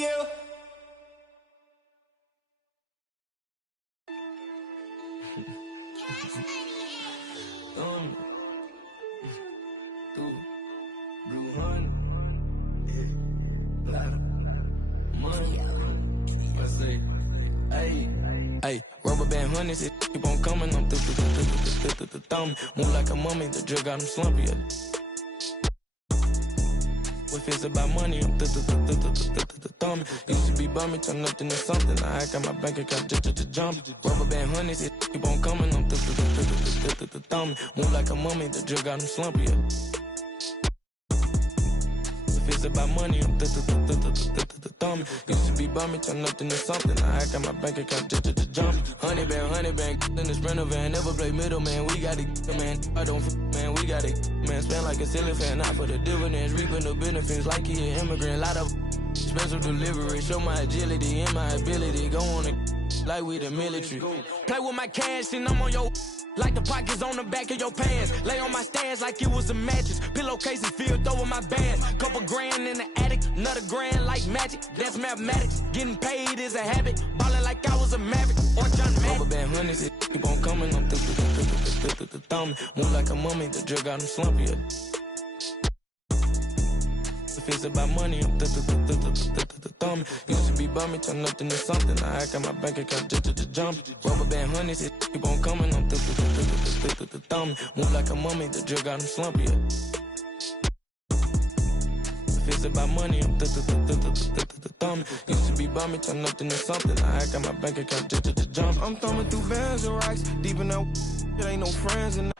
yeah. Blue honey, yeah, lot of money. I say, hey, rubber band honeys, it keep on coming. I'm through, thumb. Move like a mummy, the drug got him slumpy. If it's about money, I'm thumb. Used to be bummy, turn nothing to something. I got my bank account just jump. Rubber band honeys, it keep on coming. I'm thumb. Move like a mummy, the drug got him slumpy. If it's about money, I'm thumb. Used to be bummy, turn nothing to something. I got my bank account just jump. Honey band, in the Sprinter van. Never play middleman, we got it, man. I don't man, we got it, man. Spend like a silly fan, not for the dividends. Reaping the benefits like he an immigrant. Lot of special delivery. Show my agility and my ability. Go on and like we the military. Play with my cash and I'm on your like the pockets on the back of your pants. Lay on my stands like it was a mattress. Pillowcases filled over my bands. Couple grand in the attic, another grand like magic. That's mathematics. Getting paid is a habit. Ballin' like I was a maverick or John Madden. Rubber band honeys, it keep on coming. I'm thumb. Move like a mummy, the drug got him slumpy. If it's about money, I'm thumb. Used to be bummy, turn nothing to something. I got my bank account just jump. Rubber band honeys, it keep on coming. I'm thumb. Move like a mummy, the drug got him slumpy. If it's about money, I'm thumb. Used to be bummy, turn nothing to something. I got my bank account just jump. I'm thumbing through bands and rocks, deep in that it ain't no friends and.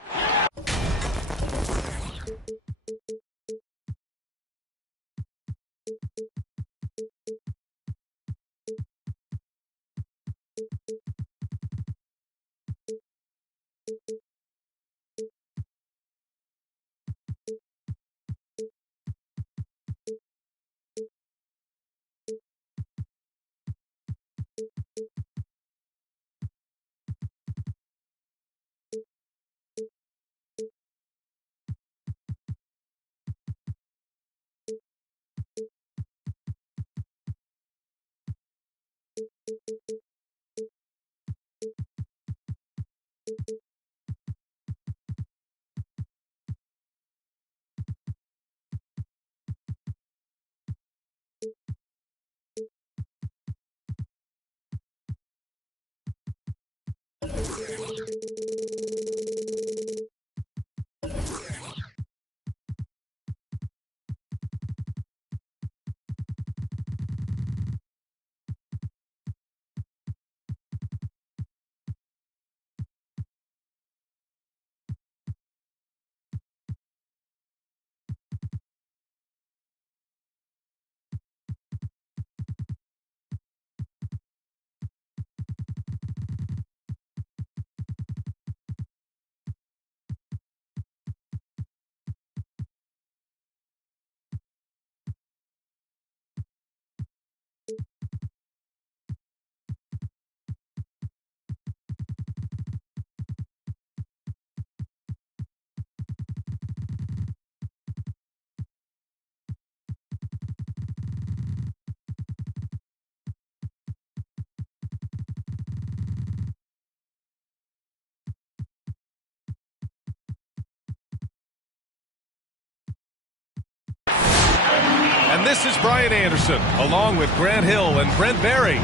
And this is Brian Anderson, along with Grant Hill and Brent Barry.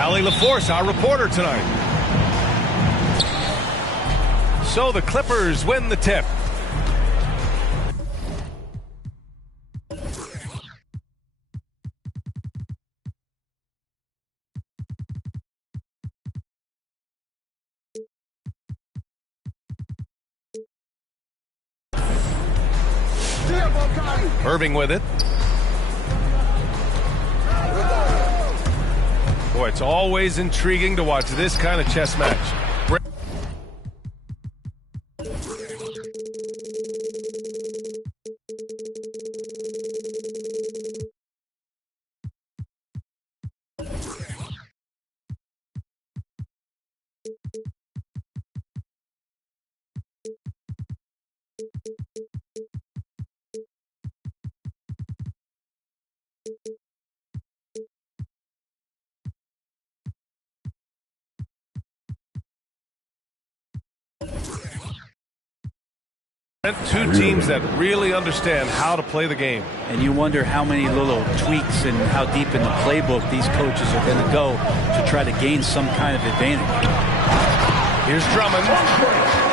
Allie LaForce, our reporter tonight. So the Clippers win the tip. Irving with it. Boy, it's always intriguing to watch this kind of chess match. Two teams that really understand how to play the game. And you wonder how many little tweaks and how deep in the playbook these coaches are going to go to try to gain some kind of advantage. Here's Drummond.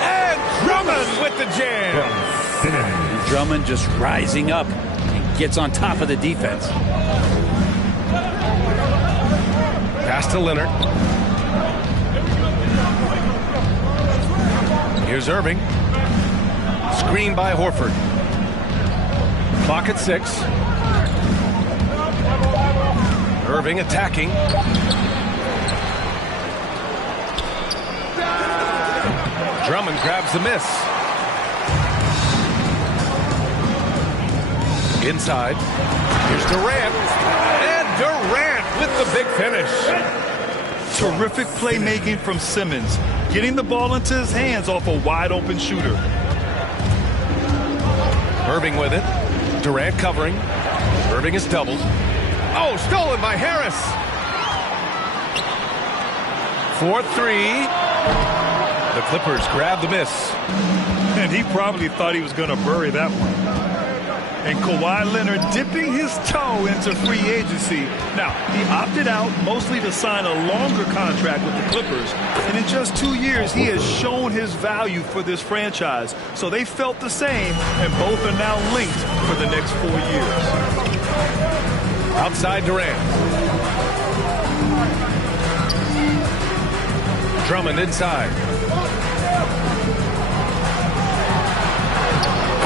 And Drummond with the jam. And Drummond just rising up and gets on top of the defense. Pass to Leonard. Here's Irving. Screen by Horford. Clock at 6. Irving attacking. Drummond grabs the miss. Inside. Here's Durant. And Durant with the big finish. Terrific playmaking from Simmons. Getting the ball into his hands off a wide-open shooter. Irving with it. Durant covering. Irving is doubled. Oh, stolen by Harris. 4-3. The Clippers grab the miss. And he probably thought he was going to bury that one. And Kawhi Leonard dipping his toe into free agency. Now, he opted out mostly to sign a longer contract with the Clippers. And in just 2 years, he has shown his value for this franchise. So they felt the same, and both are now linked for the next 4 years. Outside Durant. Drummond inside.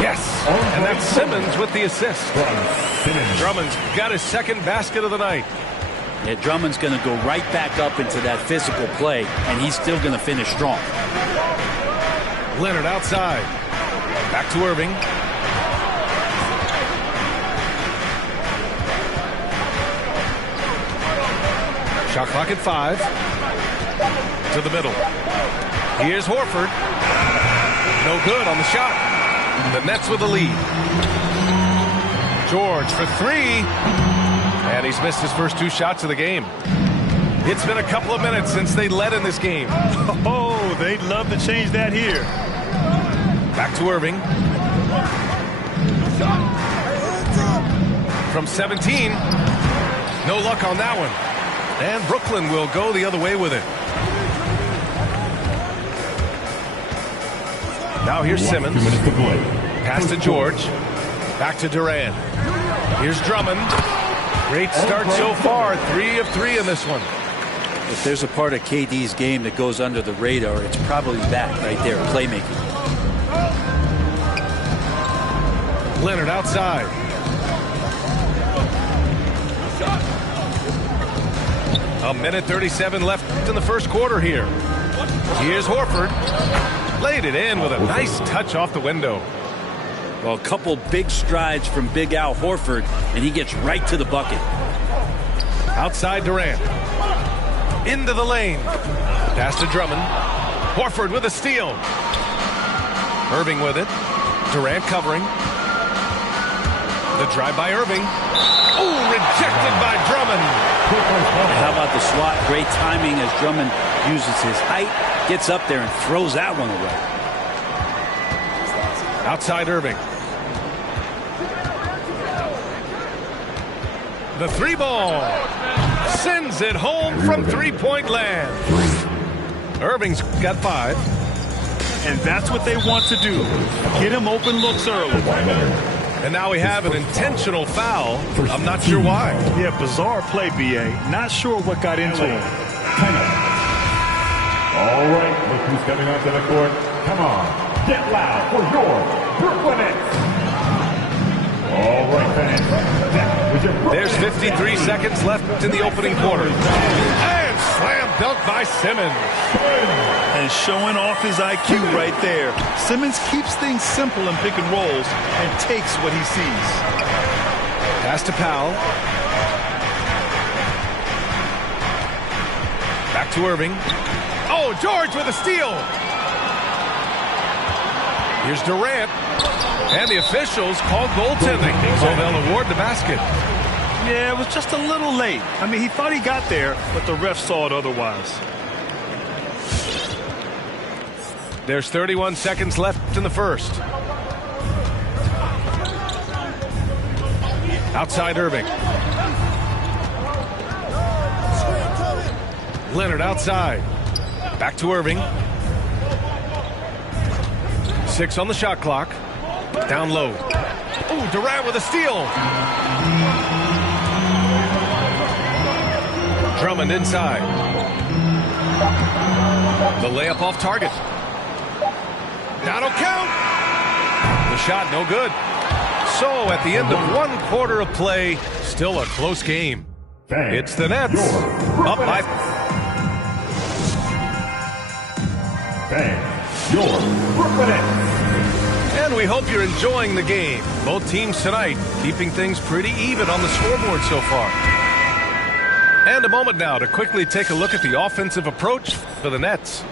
Yes, and that's Simmons with the assist. Drummond's got his second basket of the night. Yeah, Drummond's going to go right back up into that physical play, and he's still going to finish strong. Leonard outside. Back to Irving. Shot clock at 5. To the middle. Here's Horford. No good on the shot. The Nets with the lead. George for 3. And he's missed his first 2 shots of the game. It's been a couple of minutes since they led in this game. Oh, they'd love to change that here. Back to Irving. From 17. No luck on that one. And Brooklyn will go the other way with it. Now here's Simmons. Pass to George. Back to Durant. Here's Drummond. Great start so far. 3 of 3 in this one. If there's a part of KD's game that goes under the radar, it's probably that right there, playmaking. Leonard outside. A minute 37 left in the first quarter here. Here's Horford. Laid it in with a nice touch off the window. Well, a couple big strides from Big Al Horford, and he gets right to the bucket. Outside Durant. Into the lane. Pass to Drummond. Horford with a steal. Irving with it. Durant covering. The drive by Irving. Oh, rejected by Drummond. How about the swat? Great timing as Drummond uses his height, gets up there and throws that one away. Outside Irving. The 3 ball. Sends it home from 3-point land. Irving's got 5. And that's what they want to do. Get him open looks early. And now we have an intentional foul. I'm not sure why. Yeah, bizarre play, B.A. Not sure what got into him. All right, look who's coming onto the court. Come on, get loud for your Brooklyn Nets. All right, fans. There's 53 seconds left in the opening quarter. And slam dunk by Simmons. And showing off his IQ right there. Simmons keeps things simple in pick and rolls and takes what he sees. Pass to Powell. Back to Irving. Oh, George with a steal. Here's Durant. And the officials call goaltending. So they'll award the basket. Yeah, it was just a little late. I mean, he thought he got there, but the ref saw it otherwise. There's 31 seconds left in the first. Outside Irving. Leonard outside. Back to Irving. 6 on the shot clock. Down low. Ooh, Durant with a steal. Drummond inside. The layup off target. That'll count. The shot no good. So at the end of 1 quarter of play, still a close game. It's the Nets up by. Your Brooklyn Nets. And we hope you're enjoying the game. Both teams tonight keeping things pretty even on the scoreboard so far. And a moment now to quickly take a look at the offensive approach for the Nets.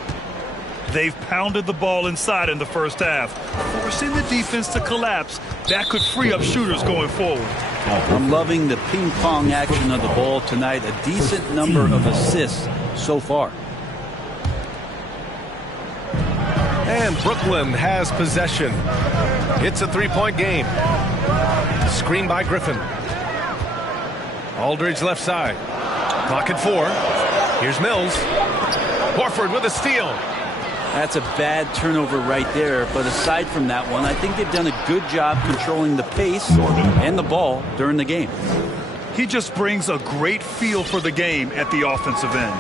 They've pounded the ball inside in the first half, forcing the defense to collapse. That could free up shooters going forward. I'm loving the ping-pong action of the ball tonight. A decent number of assists so far. And Brooklyn has possession. It's a 3-point game. Screen by Griffin. Aldridge left side. Clock at 4. Here's Mills. Horford with a steal. That's a bad turnover right there. But aside from that one, I think they've done a good job controlling the pace and the ball during the game. He just brings a great feel for the game at the offensive end.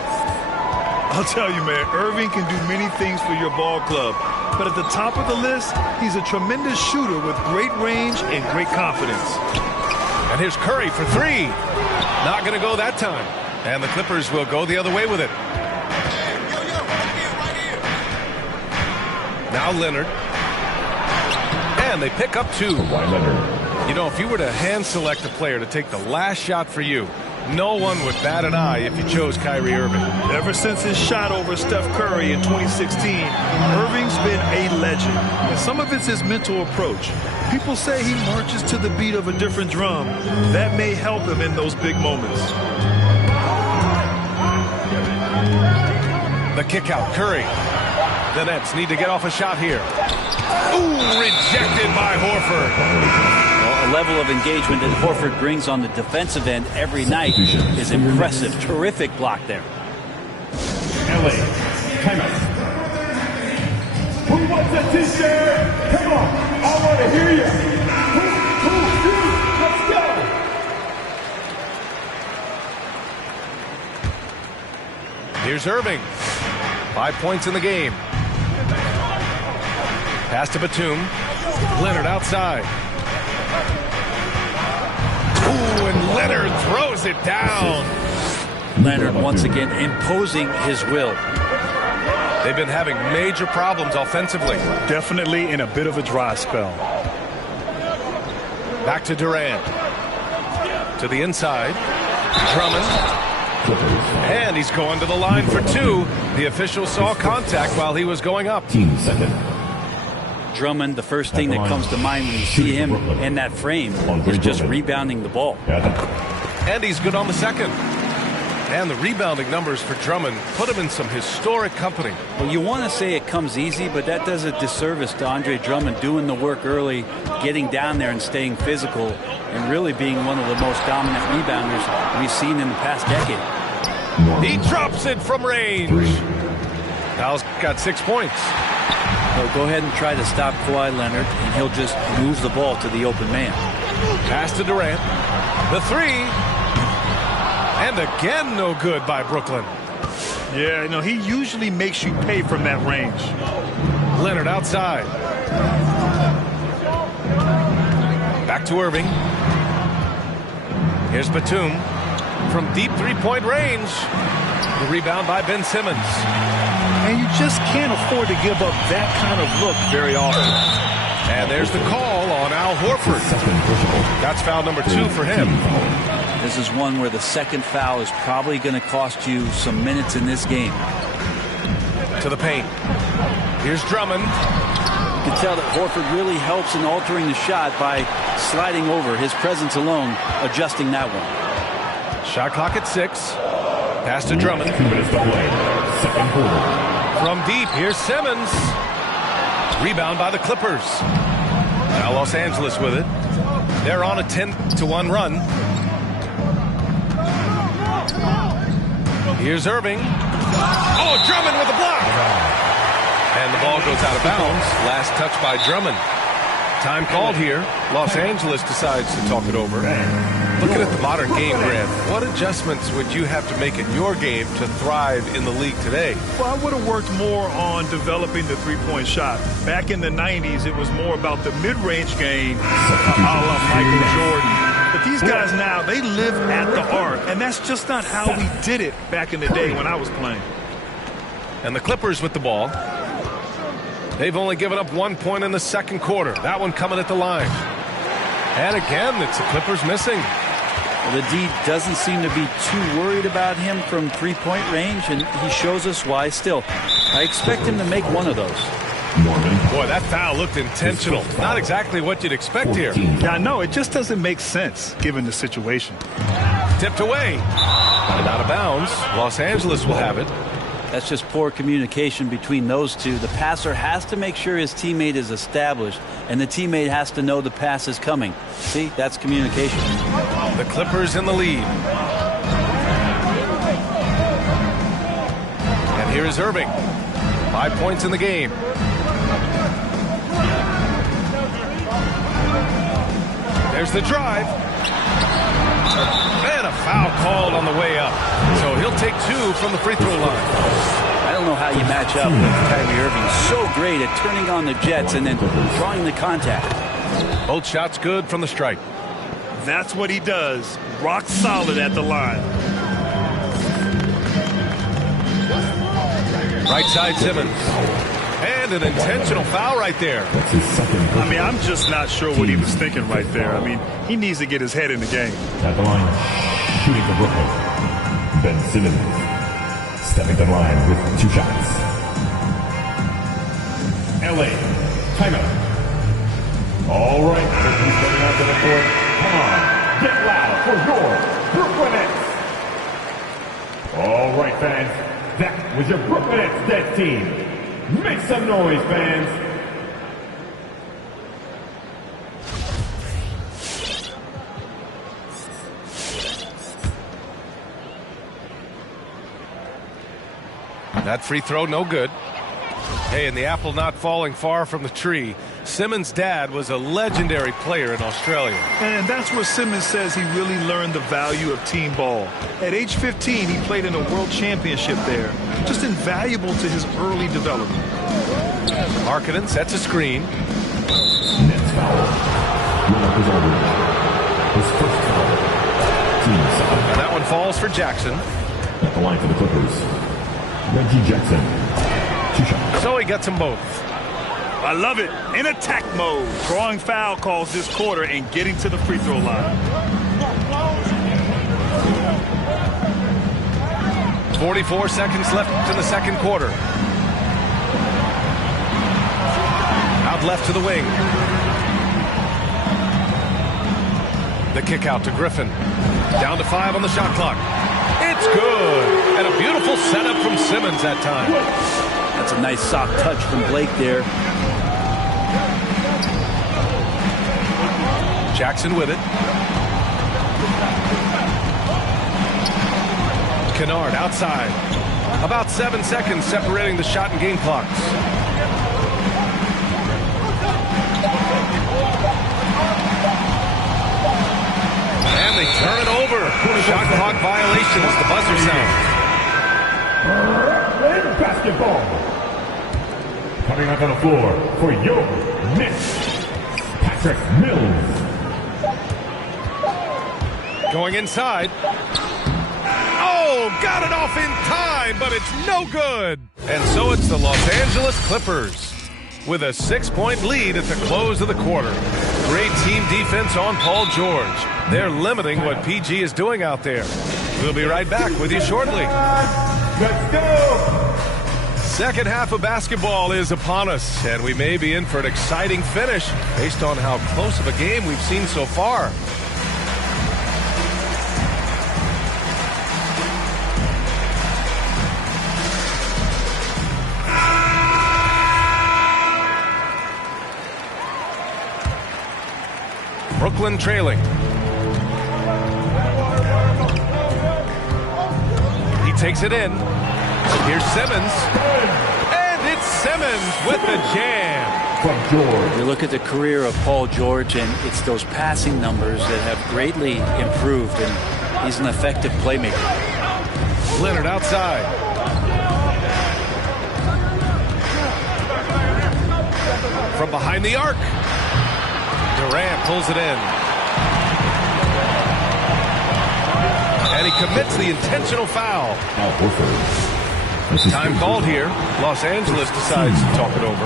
I'll tell you, man, Irving can do many things for your ball club. But at the top of the list, he's a tremendous shooter with great range and great confidence. And here's Curry for 3. Not going to go that time. And the Clippers will go the other way with it. Now Leonard. And they pick up 2. You know, if you were to hand select a player to take the last shot for you, no one would bat an eye if you chose Kyrie Irving. Ever since his shot over Steph Curry in 2016, Irving's been a legend. And some of it's his mental approach. People say he marches to the beat of a different drum. That may help him in those big moments. The kick out, Curry. The Nets need to get off a shot here. Ooh, rejected by Horford. Well, a level of engagement that Horford brings on the defensive end every night is impressive. Terrific block there. LA, timeout. Who wants a t-shirt? Come on, I want to hear you. Let's go. Here's Irving. 5 points in the game. Pass to Batum. Leonard outside. Ooh, and Leonard throws it down. Leonard once again imposing his will. They've been having major problems offensively. Definitely in a bit of a dry spell. Back to Durant. To the inside. Drummond. And he's going to the line for 2. The official saw contact while he was going up. Drummond, the first thing that comes to mind when you see him in that frame is just rebounding the ball. And he's good on the second. And the rebounding numbers for Drummond put him in some historic company. Well, you want to say it comes easy, but that does a disservice to Andre Drummond doing the work early, getting down there and staying physical, and really being one of the most dominant rebounders we've seen in the past decade. He drops it from range. Kyle's got 6 points. So go ahead and try to stop Kawhi Leonard, and he'll just move the ball to the open man. Pass to Durant. The 3. And again, no good by Brooklyn. Yeah, no, he usually makes you pay from that range. Leonard outside. Back to Irving. Here's Batum from deep 3-point range. The rebound by Ben Simmons. And you just can't afford to give up that kind of look very often. And there's the call on Al Horford. That's foul number 2 for him. This is one where the second foul is probably going to cost you some minutes in this game. To the paint. Here's Drummond. You can tell that Horford really helps in altering the shot by sliding over. His presence alone adjusting that one. Shot clock at 6. Pass to Drummond. 2 minutes to play. Second quarter. From deep, here's Simmons. Rebound by the Clippers. Now Los Angeles with it. They're on a 10-1 run. Here's Irving. Oh, Drummond with the block. And the ball goes out of bounds. Last touch by Drummond. Time called here. Los Angeles decides to talk it over. Looking at the modern game, Grant, what adjustments would you have to make in your game to thrive in the league today? Well, I would have worked more on developing the three-point shot. Back in the 90s, it was more about the mid-range game, a la Michael Jordan. But these guys now, they live at the arc, and that's just not how we did it back in the day when I was playing. And the Clippers with the ball. They've only given up 1 point in the second quarter. That one coming at the line. And again, it's the Clippers missing. Well, the D doesn't seem to be too worried about him from three-point range, and he shows us why still. I expect him to make one of those. Boy, that foul looked intentional. Not exactly what you'd expect here. Yeah, I know. It just doesn't make sense given the situation. Tipped away. And out of bounds. Los Angeles will have it. That's just poor communication between those two. The passer has to make sure his teammate is established, and the teammate has to know the pass is coming. See, that's communication. The Clippers in the lead. And here is Irving. 5 points in the game. There's the drive. And a foul called on the way up. So he'll take 2 from the free throw line. I don't know how you match up with Kyrie Irving. So great at turning on the jets and then drawing the contact. Both shots good from the stripe. That's what he does. Rock solid at the line. Right side Simmons. And an intentional foul right there. I mean, I'm just not sure what he was thinking right there. I mean, he needs to get his head in the game. At the line, shooting for Brooklyn, Ben Simmons. Stepping to the line with 2 shots. LA, timeout. All right, he's coming out to the court. Come on, get loud for your Brooklyn Nets. All right, fans, that was your Brooklyn Nets dead team. Make some noise, fans. That free throw, no good. Hey, and the apple not falling far from the tree. Simmons' dad was a legendary player in Australia. And that's where Simmons says he really learned the value of team ball. At age 15, he played in a world championship there. Just invaluable to his early development. Markkanen sets a screen. Nets foul. Run-up is over. His first foul. Team foul. And that one falls for Jackson. At the line for the Clippers, Reggie Jackson. 2 shots. So he gets them both. I love it. In attack mode. Drawing foul calls this quarter and getting to the free throw line. 44 seconds left in the second quarter. Out left to the wing. The kick out to Griffin. Down to 5 on the shot clock. It's good. And a beautiful setup from Simmons that time. That's a nice soft touch from Blake there. Jackson with it. Kennard outside. About 7 seconds separating the shot and game clocks. And they turn it over. Shot clock violations. The buzzer sound. Brooklyn basketball. Coming out on the floor for your Knicks, Patrick Mills. Going inside. Oh, got it off in time, but it's no good. And so it's the Los Angeles Clippers with a 6-point lead at the close of the quarter. Great team defense on Paul George. They're limiting what PG is doing out there. We'll be right back with you shortly. Let's go. Second half of basketball is upon us, and we may be in for an exciting finish based on how close of a game we've seen so far. Brooklyn trailing. He takes it in. Here's Simmons. And it's Simmons with the jam. From George. You look at the career of Paul George, and it's those passing numbers that have greatly improved, and he's an effective playmaker. Leonard outside. From behind the arc. Durant pulls it in. And he commits the intentional foul. Time called here. Los Angeles decides to talk it over.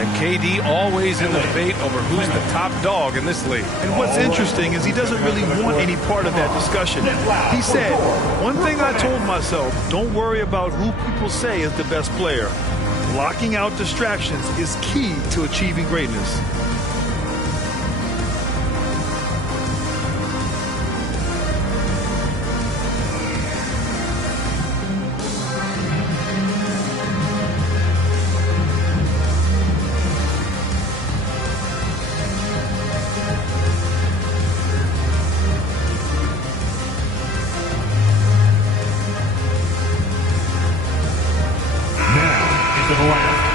And KD always in the debate over who's the top dog in this league. And what's interesting is he doesn't really want any part of that discussion. He said, one thing I told myself, don't worry about who people say is the best player. Blocking out distractions is key to achieving greatness.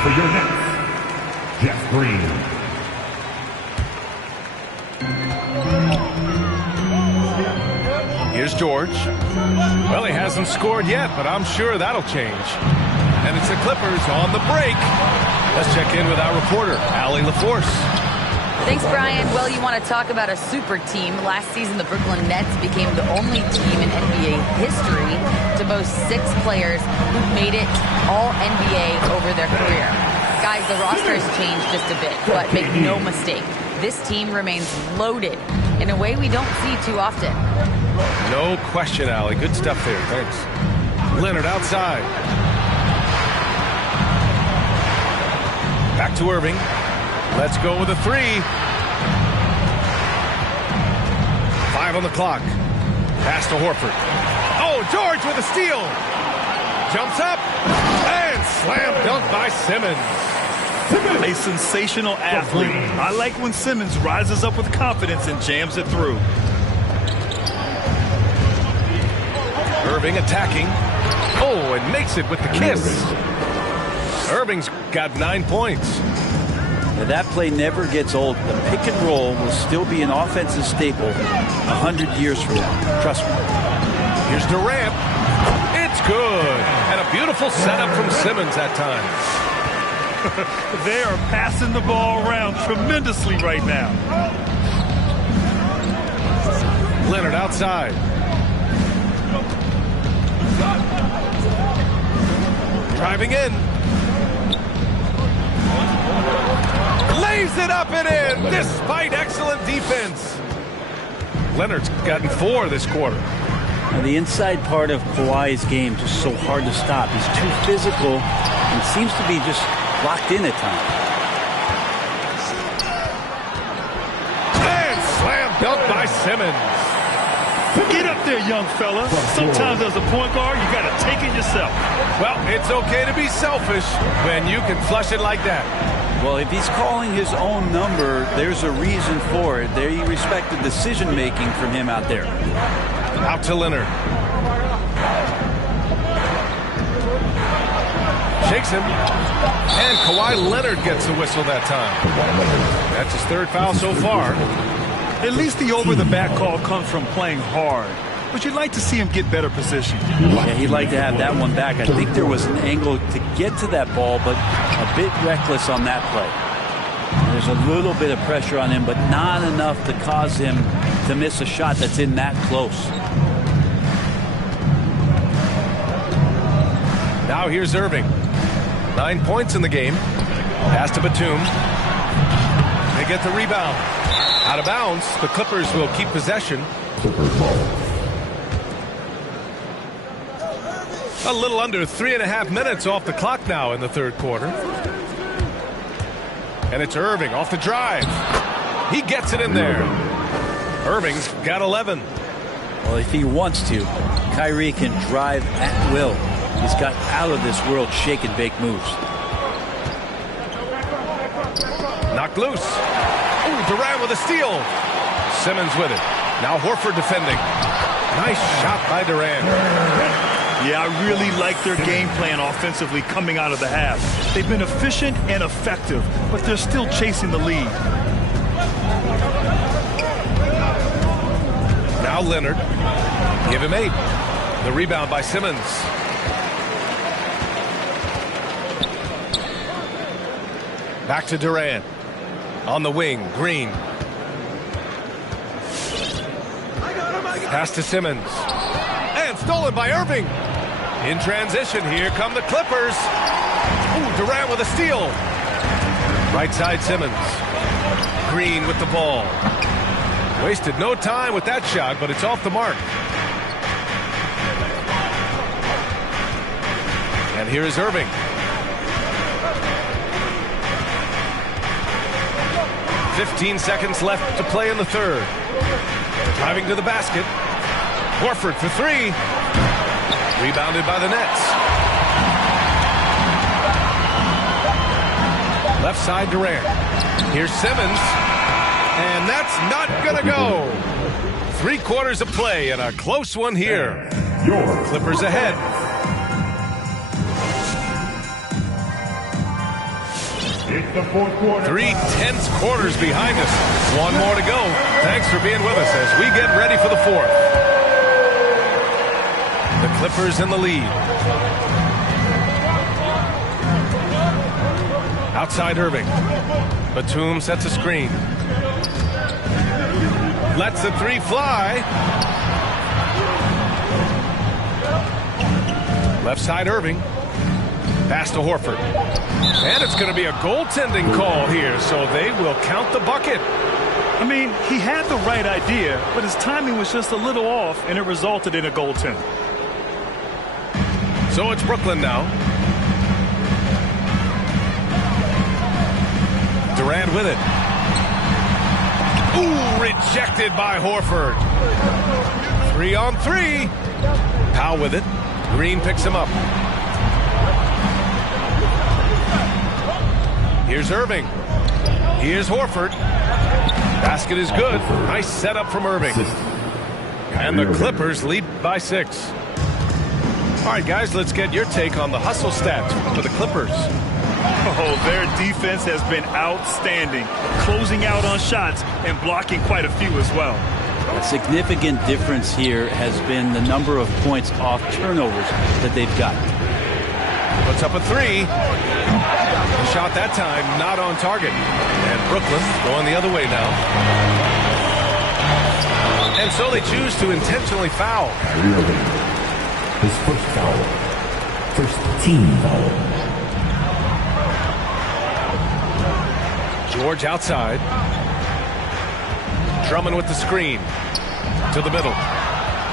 For your next, Jeff Green. Here's George. Well, he hasn't scored yet, but I'm sure that'll change. And it's the Clippers on the break. Let's check in with our reporter, Allie LaForce. Thanks, Brian. Well, you want to talk about a super team. Last season, the Brooklyn Nets became the only team in NBA history to boast 6 players who made it all NBA over their career. Guys, the roster has changed just a bit, but make no mistake, this team remains loaded in a way we don't see too often. No question, Allie. Good stuff there. Thanks. Leonard outside. Back to Irving. Let's go with a 3. 5 on the clock. Pass to Horford. Oh, George with a steal. Jumps up and slam dunk by Simmons. A sensational athlete. I like when Simmons rises up with confidence and jams it through. Irving attacking. Oh, and makes it with the kiss. Irving's got 9 points. Now, that play never gets old. The pick and roll will still be an offensive staple 100 years from now. Trust me. Here's Durant. It's good. And a beautiful setup from Simmons that time. They are passing the ball around tremendously right now. Leonard outside. Driving in. Lays it up and in despite excellent defense. Leonard's gotten 4 this quarter. Now, the inside part of Kawhi's game is just so hard to stop. He's too physical and seems to be just locked in at times. And slam dunk by Simmons. Get up there, young fella. Sometimes as a point guard, you got to take it yourself. Well, it's okay to be selfish when you can flush it like that. Well, if he's calling his own number, there's a reason for it. They respect the decision-making from him out there. Out to Leonard. Shakes him. And Kawhi Leonard gets the whistle that time. That's his 3rd foul so far. At least the over-the-back call comes from playing hard. But you'd like to see him get better position. Yeah, he'd like to have that one back. I think there was an angle to get to that ball, but a bit reckless on that play. There's a little bit of pressure on him, but not enough to cause him to miss a shot that's in that close. Now here's Irving. 9 points in the game. Pass to Batum. They get the rebound. Out of bounds. The Clippers will keep possession. A little under 3.5 minutes off the clock now in the 3rd quarter. And it's Irving off the drive. He gets it in there. Irving's got 11. Well, if he wants to, Kyrie can drive at will. He's got out-of-this-world shake-and-bake moves. Knocked loose. Ooh, Durant with a steal. Simmons with it. Now Horford defending. Nice shot by Durant. Yeah, I really like their game plan offensively coming out of the half. They've been efficient and effective, but they're still chasing the lead. Now Leonard. Give him 8. The rebound by Simmons. Back to Durant. On the wing, Green. Pass to Simmons. And stolen by Irving. In transition, here come the Clippers. Ooh, Durant with a steal. Right side Simmons. Green with the ball. Wasted no time with that shot, but it's off the mark. And here is Irving. "15 seconds left to play in the third. Driving to the basket. Horford for 3. Rebounded by the Nets. Left side Durant. Here's Simmons. And that's not going to go. 3/4 of play and a close one here. Your Clippers ahead. It's the fourth quarter. 3 tense quarters behind us. One more to go. Thanks for being with us as we get ready for the fourth. The Clippers in the lead. Outside Irving. Batum sets a screen. Lets the 3 fly. Left side Irving. Pass to Horford. And it's going to be a goaltending call here, so they will count the bucket. I mean, he had the right idea, but his timing was just a little off, and it resulted in a goaltend. So it's Brooklyn now. Durant with it. Ooh, rejected by Horford. 3-on-3. Powell with it. Green picks him up. Here's Irving. Here's Horford. Basket is good. Nice setup from Irving. And the Clippers lead by 6. All right, guys, let's get your take on the hustle stats for the Clippers. Oh, their defense has been outstanding, closing out on shots and blocking quite a few as well. A significant difference here has been the number of points off turnovers that they've gotten. Puts up a 3. The shot that time not on target. And Brooklyn going the other way now. And so they choose to intentionally foul. His first foul. First team foul. George outside. Drummond with the screen. To the middle.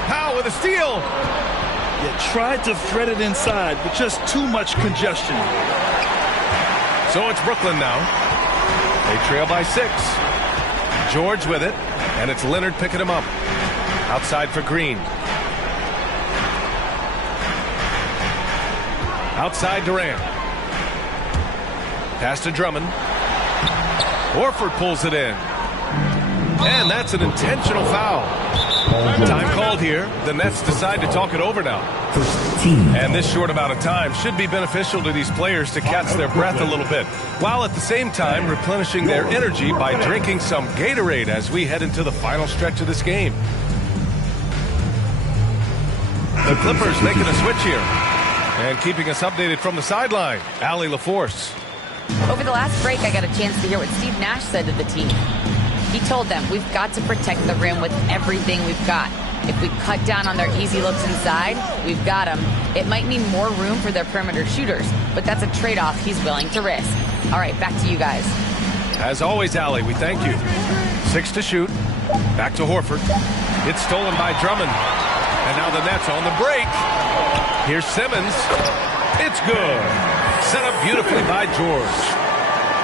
Powell with a steal. Yeah, tried to thread it inside, but just too much congestion. So it's Brooklyn now. They trail by 6. George with it. And it's Leonard picking him up. Outside for Green. Outside Durant. Pass to Drummond. Horford pulls it in. And that's an intentional foul. Time called here. The Nets decide to talk it over now. And this short amount of time should be beneficial to these players to catch their breath a little bit, while at the same time replenishing their energy by drinking some Gatorade as we head into the final stretch of this game. The Clippers making a switch here. And keeping us updated from the sideline, Allie LaForce. Over the last break, I got a chance to hear what Steve Nash said to the team. He told them, we've got to protect the rim with everything we've got. If we cut down on their easy looks inside, we've got them. It might mean more room for their perimeter shooters, but that's a trade-off he's willing to risk. All right, back to you guys. As always, Allie, we thank you. 6 to shoot. Back to Horford. It's stolen by Drummond. And now the Nets on the break. Here's Simmons. It's good. Set up beautifully by George.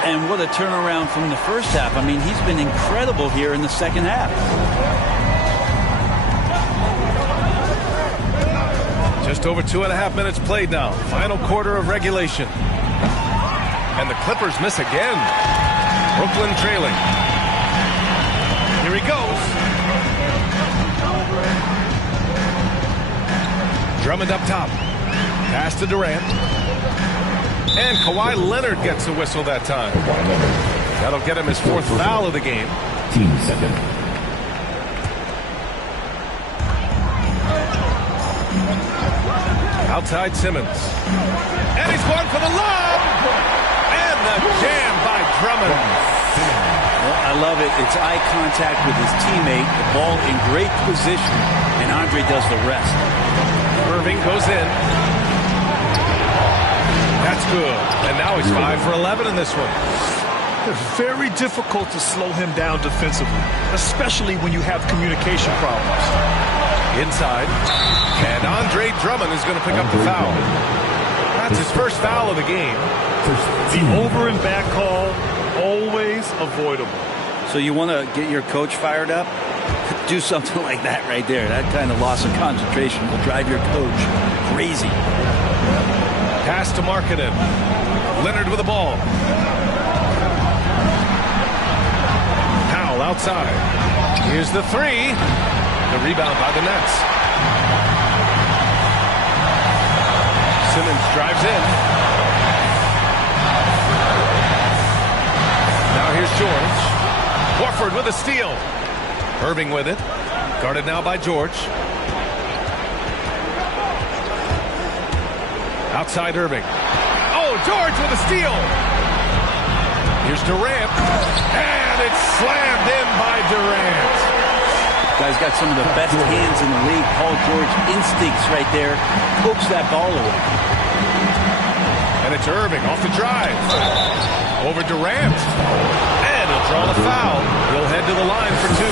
And what a turnaround from the first half. I mean, he's been incredible here in the second half. Just over 2.5 minutes played now. Final quarter of regulation. And the Clippers miss again. Brooklyn trailing. Here he goes. Drummond up top. Pass to Durant. And Kawhi Leonard gets a whistle that time. That'll get him his 4th foul of the game. Team second. Outside Simmons. And he's going for the lob. And the jam by Drummond. Well, I love it. It's eye contact with his teammate. The ball in great position. And Andre does the rest. Irving goes in. That's good. And now he's 5 for 11 in this one. It's very difficult to slow him down defensively, especially when you have communication problems. Inside. And Andre Drummond is going to pick up the foul. That's his 1st foul of the game. The over and back call, always avoidable. So you want to get your coach fired up? Do something like that right there. That kind of loss of concentration will drive your coach crazy. Pass to Markkanen. Leonard with the ball. Powell outside. Here's the 3. The rebound by the Nets. Simmons drives in. Now here's George. Horford with a steal. Irving with it. Guarded now by George. Outside Irving. Oh, George with a steal. Here's Durant. And it's slammed in by Durant. Guy's got some of the best hands in the league. Paul George instincts right there. Pokes that ball away. And it's Irving off the drive. Over Durant. And he'll draw the foul. He'll head to the line for 2.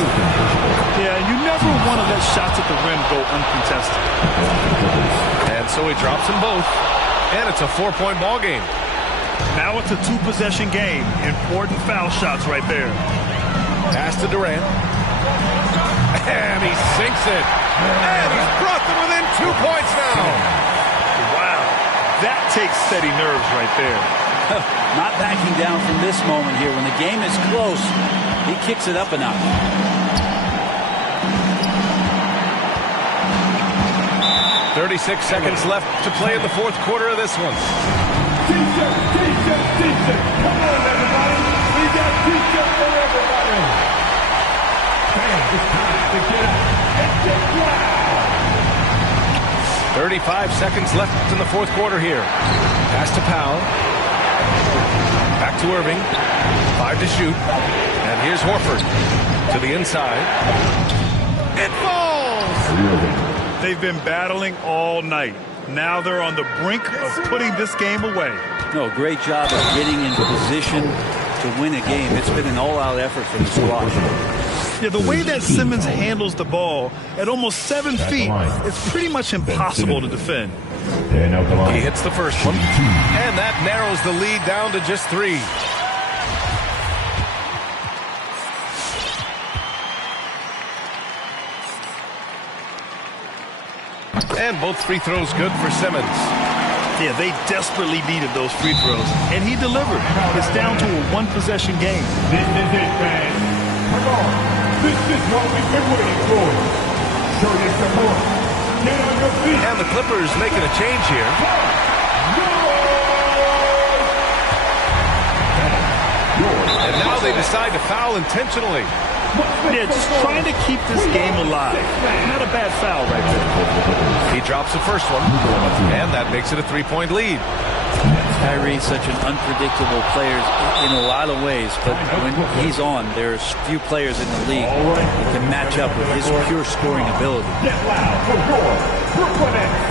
Yeah, you never want to let shots at the rim go uncontested. And so he drops them both. And it's a 4-point ball game. Now it's a 2-possession game. Important foul shots right there. Pass to Durant. And he sinks it. And he's brought them within 2 points now. Wow. That takes steady nerves right there. Not backing down from this moment here. When the game is close, he kicks it up a notch. .36 seconds left to play in the 4th quarter of this one. T-shirt. Come on, everybody. We got T-shirt for everybody. Man, it's time to get up and get wild. 35 seconds left in the 4th quarter here. Pass to Powell. Back to Irving. 5 to shoot. And here's Horford to the inside. It falls! They've been battling all night. Now they're on the brink of putting this game away. No, great job of getting in position to win a game. It's been an all-out effort for the squad. Yeah, the way that Simmons handles the ball at almost 7 feet, it's pretty much impossible to defend. He hits the first one, and that narrows the lead down to just 3. And both free throws good for Simmons. Yeah, they desperately needed those free throws, and he delivered. It's down to a 1-possession game. This is it, fans. Come on. This is what we've been waiting for. Show your support. Get on your feet. And the Clippers making a change here. And now they decide to foul intentionally. Yeah, just trying to keep this game alive. Not a bad foul right there. He drops the first one, and that makes it a 3-point lead. Kyrie's such an unpredictable player in a lot of ways, but when he's on, there's few players in the league that can match up with his pure scoring ability. Get loud for your Brooklyn Nets.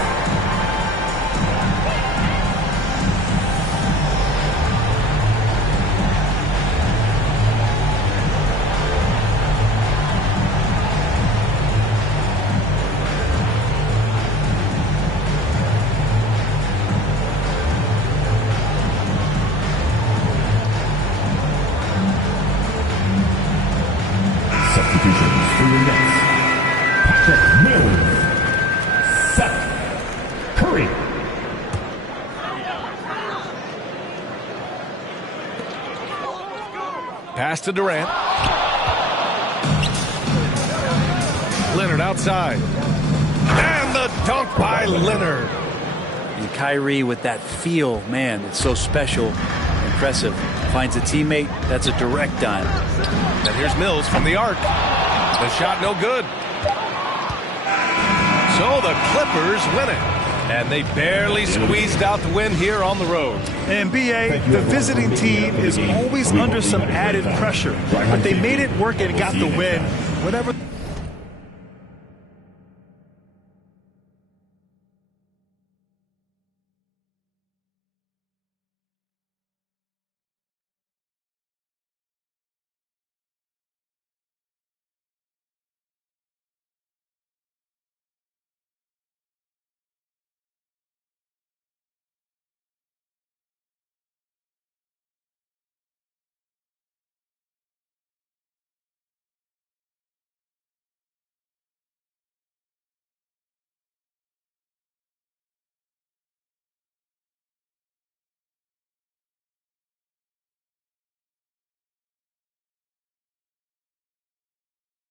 Substitutions for your Nets. Patrick Mills. Seth Curry. Pass to Durant. Leonard outside. And the dunk by Kawhi Leonard. And Kyrie with that feel, man, it's so special, impressive. Finds a teammate, that's a direct dime. And here's Mills from the arc. The shot no good. So the Clippers win it. And they barely squeezed out the win here on the road. And BA, the visiting team is always under some added pressure. But they made it work and got the win. Whatever.